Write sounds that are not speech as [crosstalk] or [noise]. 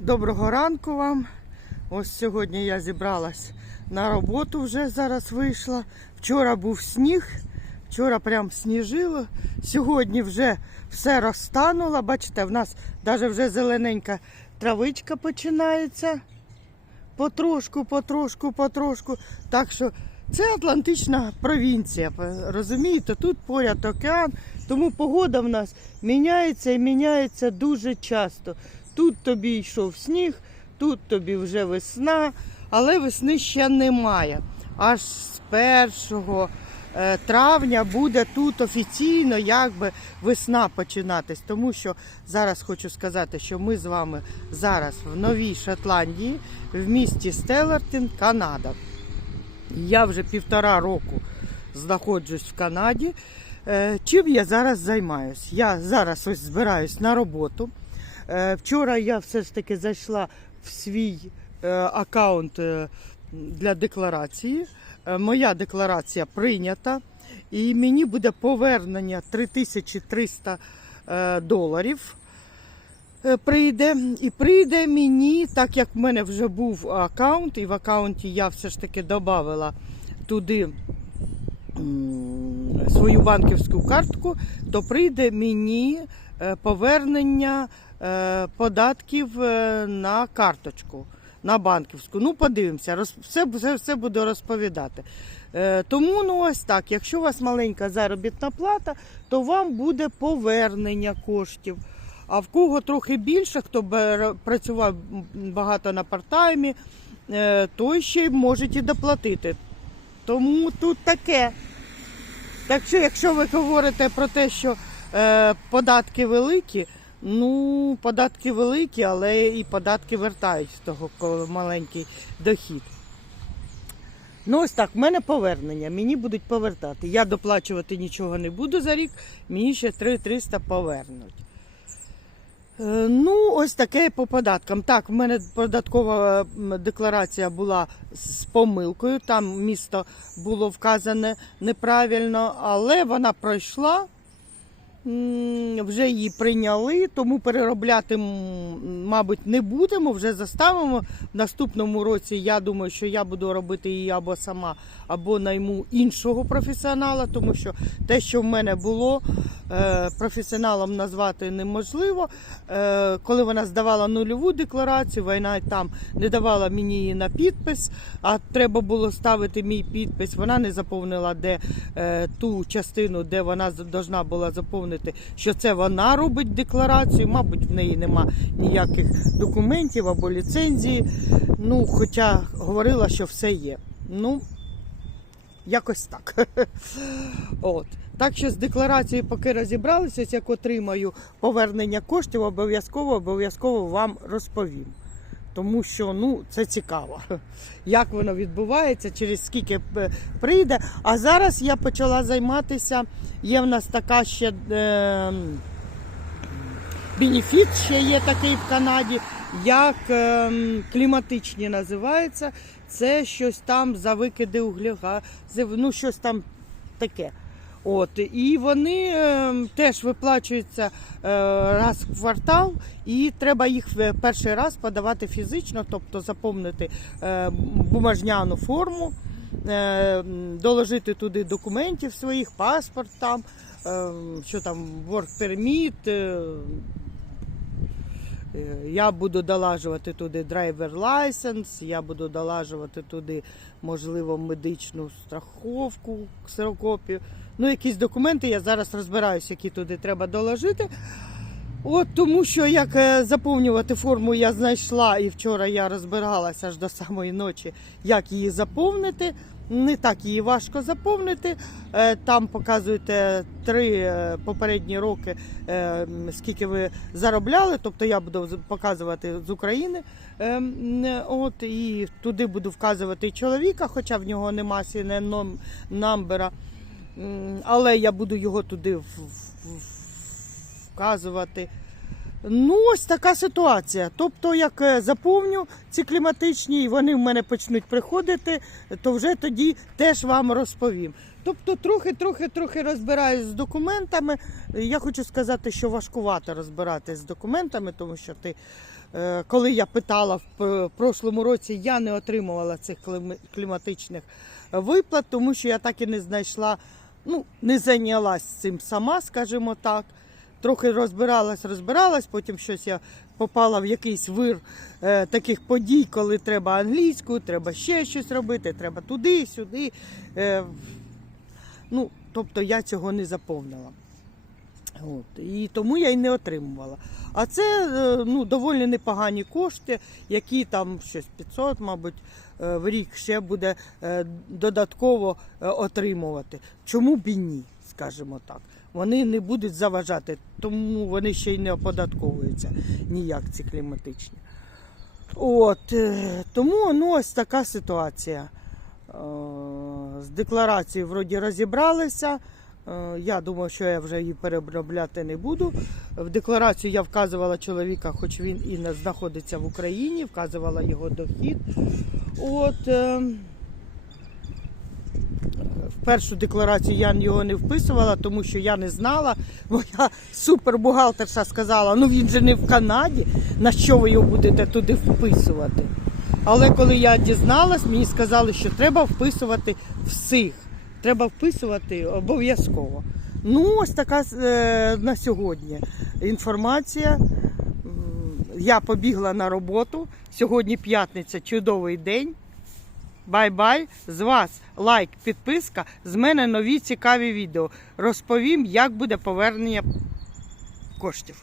Доброго ранку вам. Ось сьогодні я зібралась на роботу, вже зараз вийшла. Вчора був сніг, вчора прям сніжило. Сьогодні вже все розтануло. Бачите, в нас навіть вже зелененька травичка починається. Потрошку, потрошку, потрошку. Так що це Атлантична провінція. Розумієте, тут поряд океан, тому погода в нас міняється і міняється дуже часто. Тут тобі йшов сніг, тут тобі вже весна, але весни ще немає. Аж з 1 е, травня буде тут офіційно якби весна починатись. Тому що зараз хочу сказати, що ми з вами зараз в Новій Шотландії, в місті Стеллартін, Канада. Я вже півтора року знаходжусь в Канаді. Е, Чим я зараз займаюсь? Я зараз ось збираюсь на роботу. Е, Вчора я все ж таки зайшла в свій е, аккаунт е, для декларації. Моя декларація прийнята, і мені буде повернення 3300 е, доларів. Прийде і прийде мені, так як в мене вже був аккаунт, і в аккаунті я все ж таки додала туди свою банківську картку, то прийде мені повернення е, податків е, на карточку, на банківську. Ну, подивимося, роз, все, все, все буду розповідати. Е, Тому ну ось так, якщо у вас маленька заробітна плата, то вам буде повернення коштів. А в кого трохи більше, хто працював багато на парттаймі, е, той ще й і доплатити. Тому тут таке. Так що, якщо ви говорите про те, що е, податки великі, ну, податки великі, але і податки вертають з того, коли маленький дохід. Ну, ось так, в мене повернення, мені будуть повертати. Я доплачувати нічого не буду за рік, мені ще 3300 повернуть. Е, Ну, ось таке по податкам. Так, в мене податкова декларація була з помилкою. Там місто було вказане неправильно, але вона пройшла. Вже її прийняли, тому переробляти, мабуть, не будемо. Вже заставимо. В наступному році я думаю, що я буду робити її або сама, або найму іншого професіонала, тому що те, що в мене було, е, професіоналом назвати неможливо. Е, Коли вона здавала нульову декларацію, вона там не давала мені її на підпис, а треба було ставити мій підпис. Вона не заповнила де е, ту частину, де вона повинна була заповнити, що це вона робить декларацію. Мабуть, в неї нема ніяких документів або ліцензії. Ну, хоча говорила, що все є. Ну, якось так. [laughs] От. Так що з декларацією, поки розібралися, як отримаю повернення коштів, обов'язково обов'язково вам розповім. Тому що ну, це цікаво, як воно відбувається, через скільки е, прийде. А зараз я почала займатися. Є в нас така ще е, бенефіт, ще є такий в Канаді, як е, кліматичні називається. Це щось там за викиди углегазів, ну щось там таке. От, і вони е, теж виплачуються е, раз в квартал, і треба їх в перший раз подавати фізично, тобто заповнити е, бумажняну форму, е, доложити туди документів своїх, паспорт там, е, що там, е, Е, Я буду долажувати туди драйвер лайсенс, я буду долажувати туди, можливо, медичну страховку, ксерокопію. Ну, якісь документи я зараз розбираюся, які туди треба доложити. От тому що як е, заповнювати форму я знайшла, і вчора я розбиралася аж до самої ночі, як її заповнити. Не так її важко заповнити. Е, Там показуєте три е, попередні роки, скільки ви заробляли. Тобто я буду показувати з України. Е, м, е, От і туди буду вказувати чоловіка, хоча в нього нема сіне намбера. Але я буду його туди в- в- в- вказувати. Ну, ось така ситуація. Тобто, як е, заповню ці кліматичні, і вони в мене почнуть приходити, то вже тоді теж вам розповім. Тобто, трохи, трохи, трохи розбираюсь з документами. Я хочу сказати, що важкувато розбиратись з документами, тому що ти е, коли я питала в п- прошлому році, я не отримувала цих кліматичних виплат, тому що я так і не знайшла, ну, не зайнялась цим сама, скажімо так. Трохи розбиралась, розбиралась, потім щось я попала в якийсь вир е, таких подій, коли треба англійську, треба ще щось робити, треба туди, сюди. Е, ну, тобто я цього не заповнила. От. І тому я й не отримувала. А це е, ну, доволі непогані кошти, які там щось 500, мабуть, е, в рік ще буде е, додатково отримувати. Чому б і ні, скажімо так. Вони не будуть заважати, тому вони ще й не оподатковуються ніяк ці кліматичні. От, тому ну, ось така ситуація. З декларацією вроді розібралися. Е, Я думаю, що я вже її переробляти не буду. В декларацію я вказувала чоловіка, хоч він і не знаходиться в Україні, вказувала його дохід. От, е, в першу декларацію я його не вписувала, тому що я не знала. Моя супербухгалтерша сказала: ну він же не в Канаді, на що ви його будете туди вписувати. Але коли я дізналась, мені сказали, що треба вписувати всіх. Треба вписувати обов'язково. Ну, ось така е, на сьогодні інформація. Я побігла на роботу. Сьогодні п'ятниця, чудовий день. Бай-бай! З вас лайк, підписка. З мене нові цікаві відео. Розповім, як буде повернення коштів.